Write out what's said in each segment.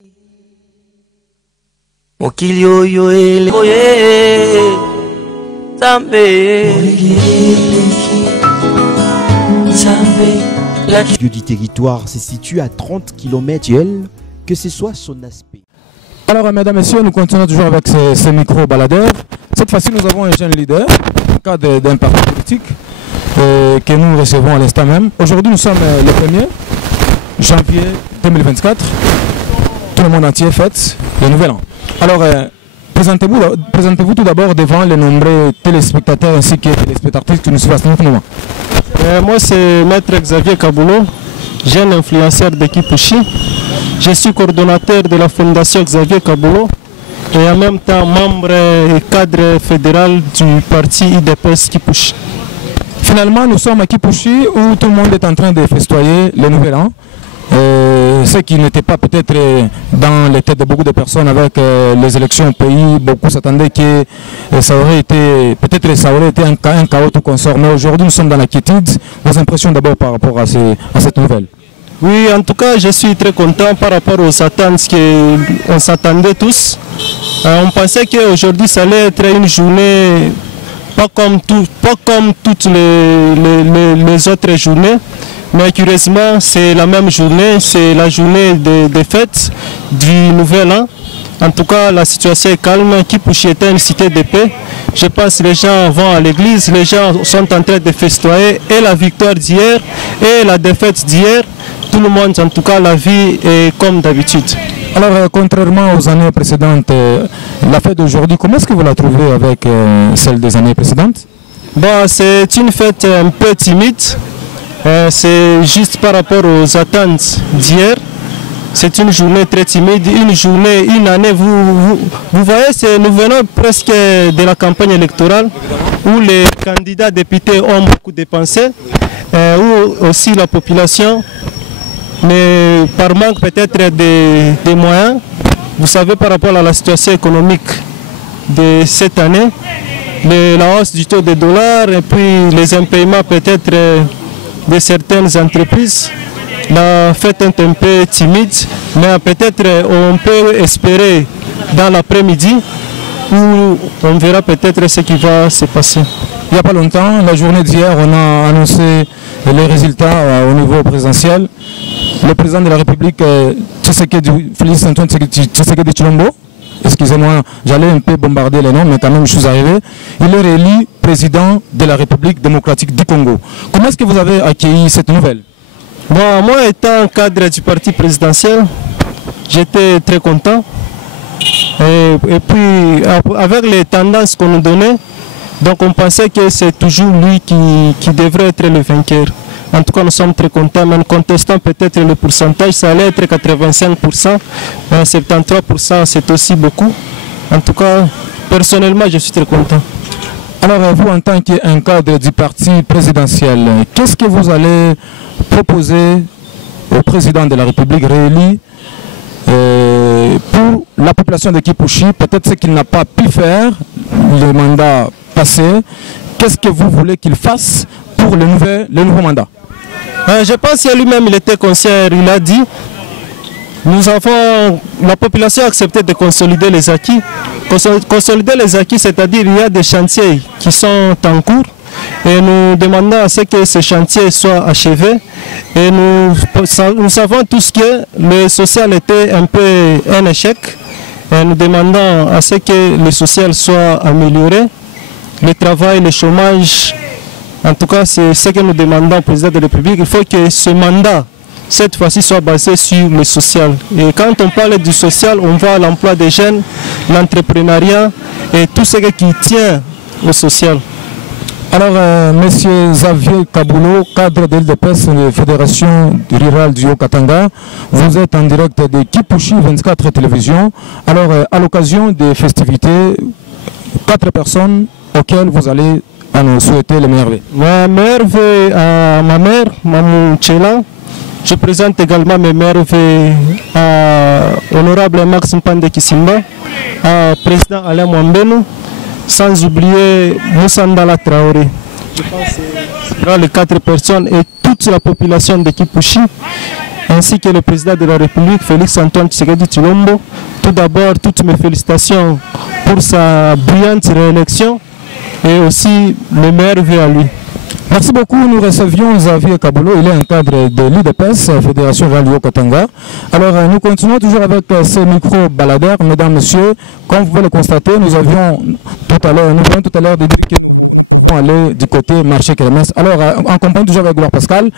La lieu du territoire se situe à 30 km, que ce soit son aspect. Alors, mesdames et messieurs, nous continuons toujours avec ces micro-baladeurs. Cette fois-ci, nous avons un jeune leader, cadre d'un parti politique, que nous recevons à l'instant même. Aujourd'hui, nous sommes le 1er janvier 2024. Tout le monde entier fête le nouvel an. Alors, présentez-vous tout d'abord devant les nombreux téléspectateurs ainsi que téléspectatrices qui nous suivent à ce moment. Moi, c'est Maître Xavier Kabulo, jeune influenceur de Kipushi. Je suis coordonnateur de la Fondation Xavier Kabulo et en même temps membre et cadre fédéral du parti IDPS Kipushi. Finalement, nous sommes à Kipushi où tout le monde est en train de festoyer le nouvel an. Ce qui n'était pas peut-être dans les têtes de beaucoup de personnes avec les élections au pays. Beaucoup s'attendaient que ça aurait été, peut-être ça aurait été un chaos tout consort. Mais aujourd'hui, nous sommes dans la quiétude. Vos impressions d'abord par rapport à cette nouvelle? Oui, en tout cas, je suis très content par rapport aux attentes qu'on s'attendait tous. On pensait qu'aujourd'hui, ça allait être une journée pas comme toutes les autres journées. Mais curieusement, c'est la même journée, c'est la journée des fêtes du Nouvel An. En tout cas, la situation est calme. Kipushi est une cité de paix. Je pense que les gens vont à l'église, les gens sont en train de festoyer. Et la victoire d'hier et la défaite d'hier, tout le monde, en tout cas, la vie est comme d'habitude. Alors, contrairement aux années précédentes, la fête d'aujourd'hui, comment est-ce que vous la trouvez avec celle des années précédentes? Bon, c'est une fête un peu timide. C'est juste par rapport aux attentes d'hier. C'est une journée très timide, une année. Vous voyez, nous venons presque de la campagne électorale où les candidats députés ont beaucoup dépensé, où aussi la population, mais par manque peut-être des moyens. Vous savez, par rapport à la situation économique de cette année, la hausse du taux de dollar et puis les impayements peut-être de certaines entreprises, la fête est un peu timide, mais peut-être on peut espérer dans l'après-midi où on verra peut-être ce qui va se passer. Il n'y a pas longtemps, la journée d'hier, on a annoncé les résultats au niveau présidentiel. Le président de la République, Félix Antoine Tshisekedi Tshilombo, excusez-moi, j'allais un peu bombarder les noms, mais quand même je suis arrivé. Il est réélu président de la République démocratique du Congo. Comment est-ce que vous avez accueilli cette nouvelle? Bon, moi, étant cadre du parti présidentiel, j'étais très content. Et puis, avec les tendances qu'on nous donnait, donc on pensait que c'est toujours lui qui devrait être le vainqueur. En tout cas, nous sommes très contents, mais en contestant peut-être le pourcentage, ça allait être 85%, mais 73%, c'est aussi beaucoup. En tout cas, personnellement, je suis très content. Alors, vous, en tant qu'un cadre du parti présidentiel, qu'est-ce que vous allez proposer au président de la République réélu pour la population de Kipushi, peut-être ce qu'il n'a pas pu faire le mandat passé? Qu'est-ce que vous voulez qu'il fasse pour le nouveau mandat? Je pense que lui-même, il était conscient, il a dit, la population a accepté de consolider les acquis. Consolider les acquis, c'est-à-dire qu'il y a des chantiers qui sont en cours et nous demandons à ce que ces chantiers soient achevés. Et nous savons tous que le social était un peu un échec. Et nous demandons à ce que le social soit amélioré, le travail, le chômage. En tout cas, c'est ce que nous demandons au président de la République. Il faut que ce mandat, cette fois-ci, soit basé sur le social. Et quand on parle du social, on voit l'emploi des jeunes, l'entrepreneuriat et tout ce qui tient au social. Alors, Monsieur Xavier Kabulo, cadre de l'IDPS, de Fédération Rurale du Haut-Katanga, vous êtes en direct de Kipushi 24 Télévision. Alors, à l'occasion des festivités, 4 personnes auxquelles vous allez nous souhaiter les meilleurs vœux. Ma meilleure vœux à ma mère, Mamou Tchela. Je présente également mes meilleurs vœux à Honorable Max Mpande Kisimba, à Président Alain Mwambeno, sans oublier Moussandala Traoré. Je pense que ce sera les 4 personnes et toute la population de Kipushi. ainsi que le président de la République, Félix-Antoine Tshisekedi Tshilombo. Tout d'abord, toutes mes félicitations pour sa brillante réélection et aussi le meilleur vœu à lui. Merci beaucoup. Nous recevions Xavier Kaboulou. Il est un cadre de l'UDPS, Fédération Rallye Katanga. Alors, nous continuons toujours avec ces micro-baladeurs. Mesdames, Messieurs, comme vous pouvez le constater, nous avions tout à l'heure des discussions aller du côté marché Kermesse. Alors, en compagnie toujours avec Gloire Pascal,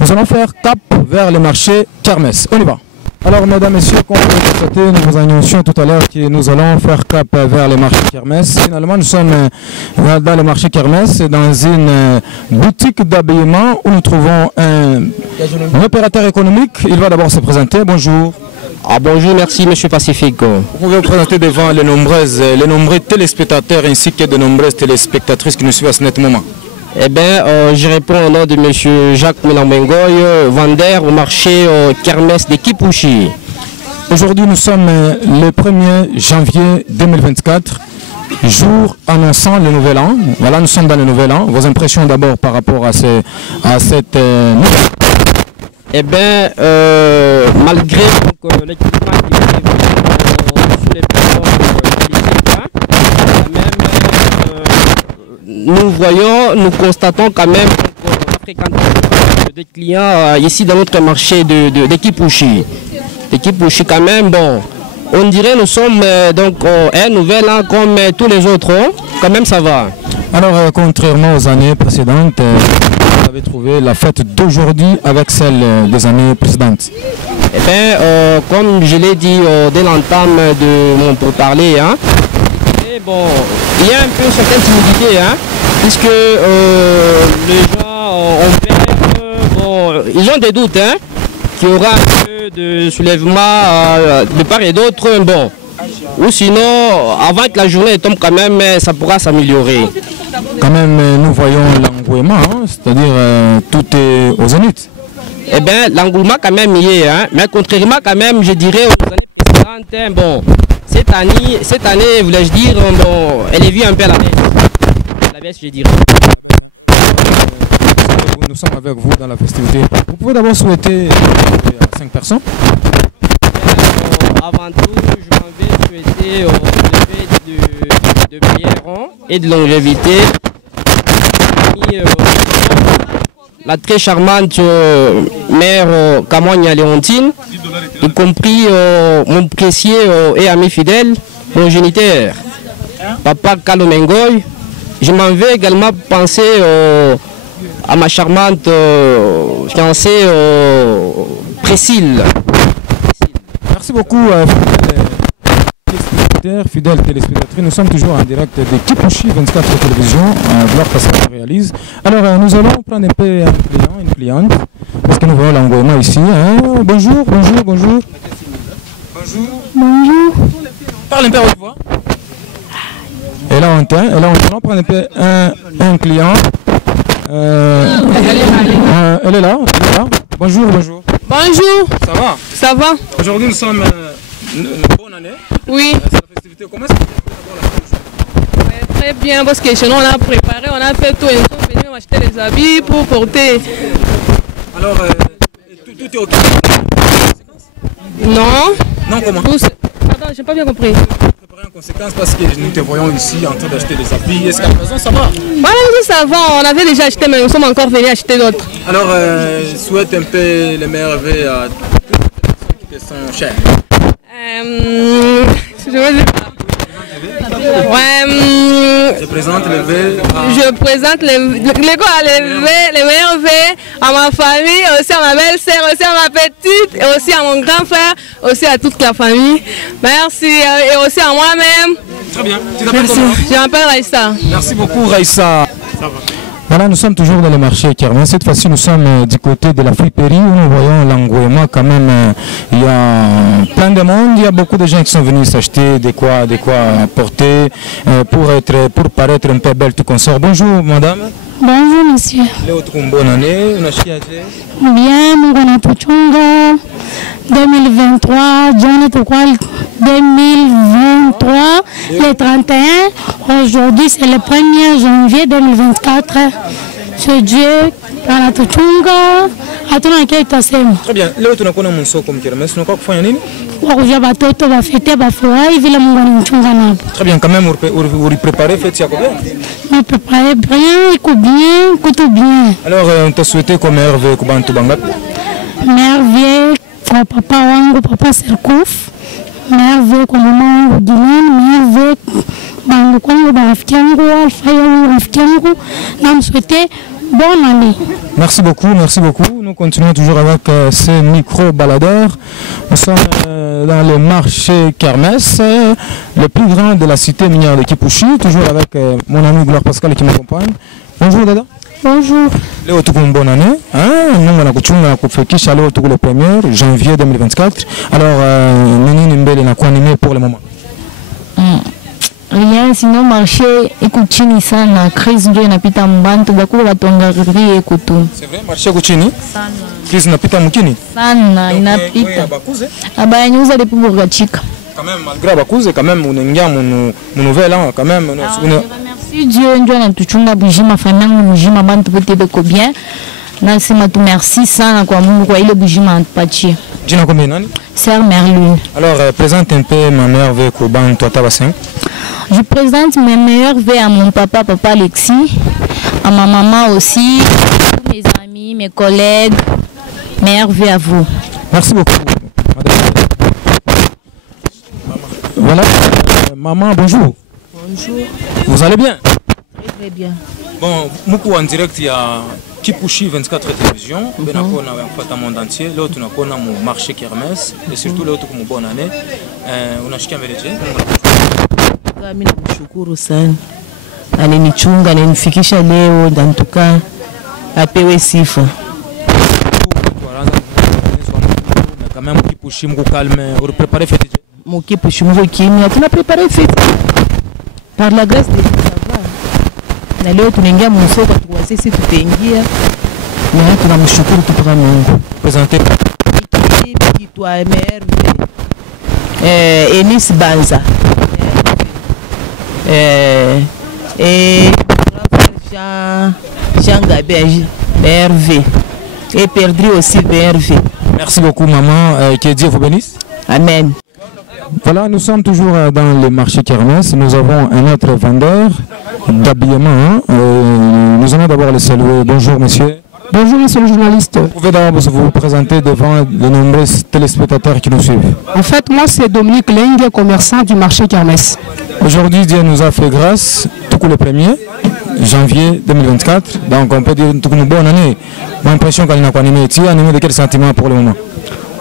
nous allons faire cap vers le marché Kermesse. On y va. Alors, mesdames, messieurs, comme vous le constatez, nous vous annoncions tout à l'heure que nous allons faire cap vers le marché Kermesse. Finalement, nous sommes dans le marché Kermesse, dans une boutique d'habillement où nous trouvons un opérateur économique. Il va d'abord se présenter. Bonjour. Bonjour, merci Monsieur Pacifique. Vous pouvez vous présenter devant les nombreux téléspectateurs ainsi que de nombreuses téléspectatrices qui nous suivent à ce net moment. Eh bien, je réponds au nom de Monsieur Jacques Mélambengoy, vendeur au marché Kermesse de Kipouchi. Aujourd'hui, nous sommes le 1er janvier 2024, jour annonçant le nouvel an. Voilà, nous sommes dans le nouvel an. Vos impressions d'abord par rapport à cette nouvelle. Eh bien, malgré l'équipement qui est sur les plateformes nous constatons quand même la fréquentation des clients ici dans notre marché de Kipouchi. Kipouchi quand même, bon, on dirait nous sommes donc un nouvel an comme tous les autres, quand même ça va. Alors, contrairement aux années précédentes, vous avez trouvé la fête d'aujourd'hui avec celle des années précédentes? Eh bien, comme je l'ai dit dès l'entame de mon pourparler, bon, il y a un peu une certaine timidité, puisque les gens ont peur, bon, ils ont des doutes, qu'il y aura un peu de soulèvement de part et d'autre, bon, ou sinon, avant que la journée tombe quand même, ça pourra s'améliorer. Quand même, nous voyons l'engouement, c'est-à-dire tout est aux zénith. Eh bien, l'engouement quand même y est, mais contrairement quand même, je dirais aux années précédentes, bon, cette année, voulais-je dire, bon, elle est vue un peu à la baisse. La baisse, je dirais. Nous sommes avec vous dans la festivité. Vous pouvez d'abord souhaiter à 5 personnes. Avant tout, je m'en vais souhaiter de meilleurs et de longévité. La très charmante mère Kamonia Léontine, y compris mon précieux et ami fidèle, mon géniteur, Papa Kalomengoy. Je m'en vais également penser à ma charmante fiancée Priscille. Merci beaucoup, fidèles téléspectateurs. Nous sommes toujours en direct de Kipouchi 24 télévision. Gloire Pascal réalise. Alors, nous allons prendre un peu un client, une cliente, parce que nous voyons l'engouement ici. Bonjour, bonjour, bonjour. Bonjour. Bonjour. Parle un peu à haute voix. Et là, on va prendre un peu un client. Elle est là. Bonjour, bonjour. Bonjour. Ça va? Ça va? Aujourd'hui, nous sommes bonne année. Oui. La festivité, comment est-ce que vous Ouais, très bien, parce que chez nous, on a préparé, on a fait tout. Et nous sommes venus acheter les habits pour porter. Alors, tout est OK? Non. Non, comment? Pardon, j'ai pas bien compris. Préparer en conséquence parce que nous te voyons ici en train d'acheter des habits. Est-ce qu'à la maison, ça va? Voilà, ça va. On avait déjà acheté, mais nous sommes encore venus acheter d'autres. Alors, souhaite un peu les meilleurs vœux à toutes les personnes qui te sont chères. Je veux dire. Je présente les vœux. Je présente les meilleurs vœux à ma famille, aussi à ma belle-sœur, aussi à ma petite, et aussi à mon grand frère, aussi à toute la famille. Merci, et aussi à moi-même. Très bien. Tu t'appelles comment? Je m'appelle Raïssa. Merci beaucoup, Raïssa. Voilà, nous sommes toujours dans le marché Kermesse. Cette fois-ci, nous sommes du côté de la friperie où nous voyons l'engouement quand même. Il y a plein de monde, il y a beaucoup de gens qui sont venus s'acheter de quoi porter pour paraître un peu belle tout consort. Bonjour, madame. Bonjour, monsieur. Bonne année. Bien, Mungona Puchunga 2023, John Tukwal 2023, le 31. Aujourd'hui, c'est le 1er janvier 2024. Ce Dieu, Tuchunga, Hatuna kile tutasema. Très bien. Leo tunakuona msoko mkermesse, unakuwa kufanya nini? Wakujia watoto bafete bafurahi vile Mungu anamchunga napo. Très bien, quand même vous préparez fête yako bien. On prépare bien, tout bien. Alors on t'a souhaité comme Hervé Kubantu Bangat. Merveille kwa papa wangu, papa Serkouf. Merveille kwa mama wangu Gilene, merveille bangu kwangu barafiki yangu, alfa yangu rafiki yangu. Na msouhaiter bonne année. Merci beaucoup, merci beaucoup. Nous continuons toujours avec ces micro-baladeurs. Nous sommes dans le marché Kermesse, le plus grand de la cité minière de Kipushi, toujours avec mon ami Gloire Pascal qui m'accompagne. Bonjour Dada. Bonjour. Leo tuko une bonne année. Nous on a kuchunga kufikisha leo tuko le 1er janvier 2024. Alors nini mbele na kwa animé pour le moment? Rien, sinon marché ekuchini sana, crise ndio inapita mbantu bakulu batongari ekutu. C'est vrai, marché ekuchini? Sana. Crise inapita mkini? Sana, inapita. Abaya nyuza depuis Bourgachika. Quand même, malgré Bakuze, quand même, on a une nouvelle, quand même. Merci Dieu, ndio anatuchunga bujima fanangu bujima bantu bote beko bien. Nasema tu merci sana kwa Mungu kwa ile bujima antupatie. Jina combien nani? Sœur Merlune. Alors, présente un peu ma mère avec Koban, toi Tabassin. Je présente mes meilleurs vœux à mon papa, papa Alexis, à ma maman aussi, tous mes amis, mes collègues. Meilleurs vœux à vous. Merci beaucoup. Voilà, maman, bonjour. Bonjour. Vous allez bien? Très bien. Bon, nous en direct, il y a Kipushi 24 télévision, on a un monde entier, là on a un marché Kermesse, et surtout là on a une bonne année. On a acheté un village. Mimi namshukuru sana. Ananichunga, ananifikisha leo, ndantuka apewe sifa. Quand même Kipushi mko calme, on prépare fête. Mon Kipushi mko kimya, tuna prepare fête. Par la grâce de Dieu, ça va. Na leo tunaingia msoko kwa sisi tutaingia. Na tunamshukuru kwa Mungu. Présenter kitwa MRV. Enis Banza. Et Jean Gabé, BRV. Et Perdri aussi BRV. Merci beaucoup maman, que Dieu vous bénisse. Amen. Voilà, nous sommes toujours dans le marché Kermesse. Nous avons un autre vendeur d'habillement. Nous allons d'abord le saluer. Bonjour monsieur. Bonjour monsieur le journaliste. Vous pouvez d'abord vous présenter devant de nombreux téléspectateurs qui nous suivent. En fait, moi c'est Dominique Lengue, commerçant du marché Kermesse. Aujourd'hui, Dieu nous a fait grâce, tout le 1er janvier 2024. Donc on peut dire une bonne année. J'ai l'impression qu'elle n'a pas animé. Tu es animé de quel sentiment pour le moment?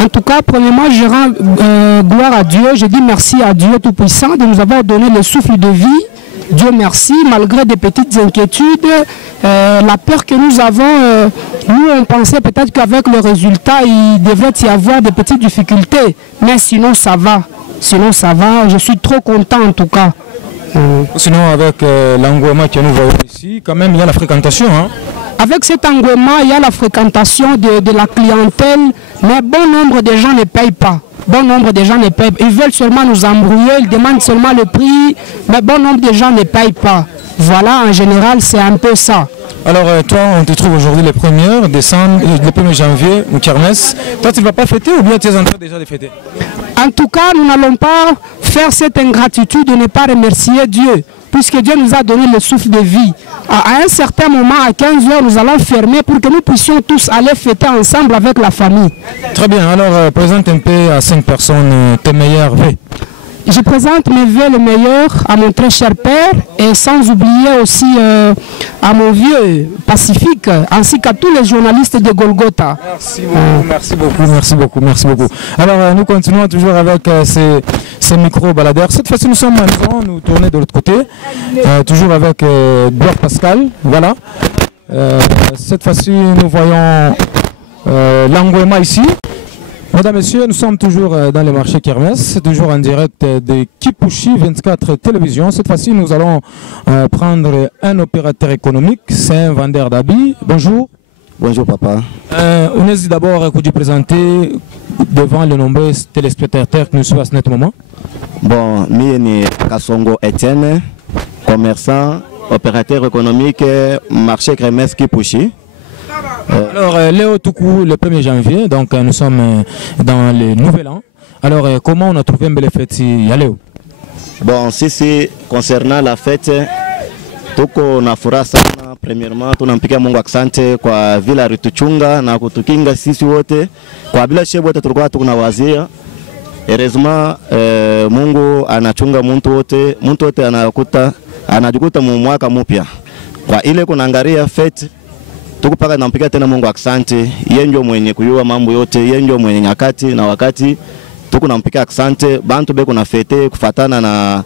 En tout cas, premièrement, je rends gloire à Dieu. Je dis merci à Dieu Tout-Puissant de nous avoir donné le souffle de vie. Dieu merci, malgré des petites inquiétudes, la peur que nous avons, nous on pensait peut-être qu'avec le résultat, il devrait y avoir des petites difficultés. Mais sinon ça va, je suis trop content en tout cas. Sinon avec l'engouement que nous voyons ici, quand même il y a la fréquentation. Hein? Avec cet engouement, il y a la fréquentation de la clientèle, mais bon nombre de gens ne payent pas. Bon nombre de gens ne payent pas. Ils veulent seulement nous embrouiller, ils demandent seulement le prix, mais bon nombre de gens ne payent pas. Voilà, en général, c'est un peu ça. Alors, toi, on te trouve aujourd'hui le 1er décembre, le 1er janvier, au Kermesse. Toi, tu ne vas pas fêter ou bien tu es en train déjà de fêter? En tout cas, nous n'allons pas faire cette ingratitude de ne pas remercier Dieu, puisque Dieu nous a donné le souffle de vie. À un certain moment, à 15 h, nous allons fermer pour que nous puissions tous aller fêter ensemble avec la famille. Très bien, alors présente un peu à 5 personnes tes meilleurs vœux. Je présente mes vœux les meilleurs à mon très cher père et sans oublier aussi à mon vieux Pacifique ainsi qu'à tous les journalistes de Golgotha. Merci beaucoup. Alors nous continuons toujours avec ces micro-baladeurs. Cette fois-ci nous sommes à la maison, nous tournons de l'autre côté, toujours avec Gloire Pascal. Voilà. Cette fois-ci nous voyons l'engouement ici. Mesdames, Messieurs, nous sommes toujours dans le marché Kermesse, toujours en direct de Kipushi 24 télévision. Cette fois-ci, nous allons prendre un opérateur économique, c'est un vendeur d'habits. Bonjour. Bonjour papa. On hésite d'abord à vous présenter devant les nombreux téléspectateurs qui nous suivent à ce moment. Bon, je suis Kasongo Etienne, commerçant, opérateur économique, marché Kermesse Kipushi. Alors, Léo Toukou, le 1er janvier, donc nous sommes dans le nouvel an. Alors, comment on a trouvé Mbele Fête ya Léo? Bon, si concernant la fête, tuko na furaha sana. Premièrement, tunampigia Mungu asante kwa vile alituchunga na kutukinga sisi wote. Kwa bila shebu wote tulikuwa tunawazia. Heureusement, Mungu anachunga mtu wote anajikuta mu mwaka mpya. Kwa ile kunaangalia fete, tukupaka nampigia tena Mungu asante. Yeye ndio mwenye kujua mambo yote, yeye ndio mwenye nyakati na wakati. Tuko nampigia asante. Bantu beko na fete kufatana na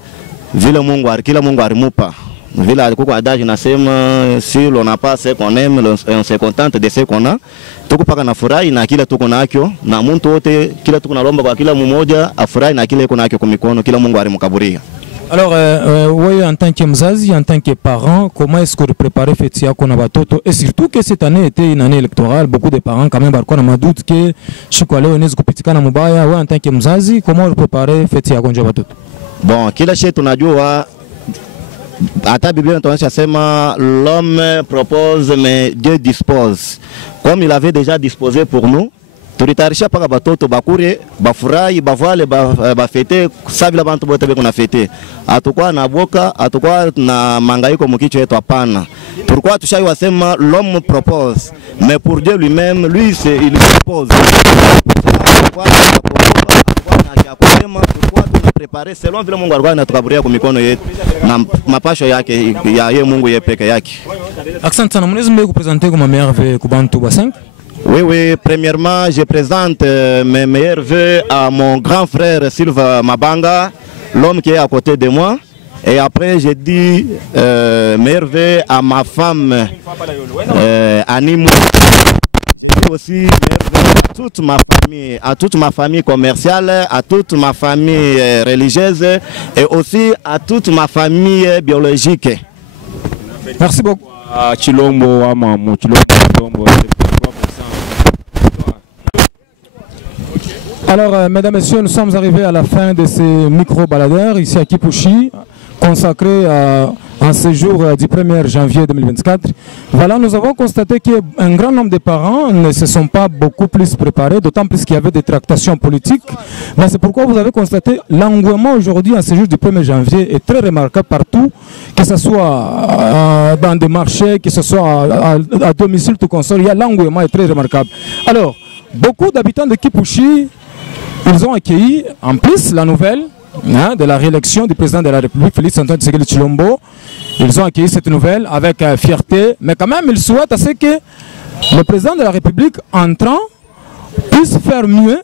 vile kila Mungu alimupa. Vile alikuwa adage nasema si l'on n'a pas ce qu'on aime, on se contente de ce qu'on a. Tuko paka na furahi na kila tuko nakyo na mtu wote kila tuko nalomba kwa kila mmoja afurahi na kile iko nakyo kwa mikono kila Mungu alimkaburia. Alors, oui, en tant que mzazi, en tant que parent, comment est-ce que vous préparez fête yako na batoto? Et surtout que cette année était une année électorale, beaucoup de parents quand même barko na madoute que chiko leo inaweza kupitikana mubaya. Ouais, en tant que mzazi, comment vous préparez fête yako nje batoto? Bon, kila kitu tunajua hata Biblia inatuonyesha sema l'homme propose mais Dieu dispose. Comme il avait déjà disposé pour nous, tulitayarisha paka batoto bakure bafurahi bavale bafete savila bantu bote beko na fete. Atakuwa na boka, atakuwa na mangaiko mkicho yetu hapana. Pourquoi tushai wasema l'homme propose mais pour Dieu lui-même lui il propose. Préparer selon vile Mungu alikuwa anatukaburia kwa mikono yetu na mapasho yake ya yeye Mungu yeye peke yake. Asante sana. Mnaweza mbele kupresenter comme meilleur vœu kwa bantu ba 5? Oui, premièrement, je présente mes meilleurs vœux à mon grand frère Sylvain Mabanga, l'homme qui est à côté de moi. Et après, je dis meilleurs vœux à ma femme Animo. Aussi à toute ma famille commerciale, à toute ma famille religieuse et aussi à toute ma famille biologique. Merci beaucoup. Chilombo ama Chilombo. Alors, mesdames et messieurs, nous sommes arrivés à la fin de ces micro-baladeurs ici à Kipushi, consacré à un séjour du 1er janvier 2024. Voilà, nous avons constaté qu'un grand nombre de parents ne se sont pas beaucoup plus préparés, d'autant plus qu'il y avait des tractations politiques. Mais c'est pourquoi vous avez constaté l'engouement aujourd'hui en séjour du 1er janvier est très remarquable partout, que ce soit dans des marchés, que ce soit à domicile, tout console, il y a l'engouement est très remarquable. Alors, beaucoup d'habitants de Kipushi, ils ont accueilli en plus la nouvelle de la réélection du président de la République, Félix Antoine Tshisekedi Tshilombo. Ils ont accueilli cette nouvelle avec fierté, mais quand même ils souhaitent à ce que le président de la République entrant puisse faire mieux,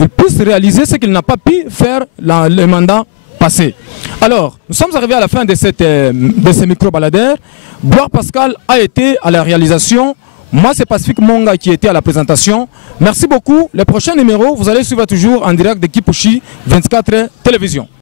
il puisse réaliser ce qu'il n'a pas pu faire le mandat passé. Alors, nous sommes arrivés à la fin de ces micro-baladeurs. Gloire Pascal a été à la réalisation. Moi, c'est Pacifique Monga qui était à la présentation. Merci beaucoup. Le prochain numéro, vous allez suivre toujours en direct de Kipushi 24 Télévision.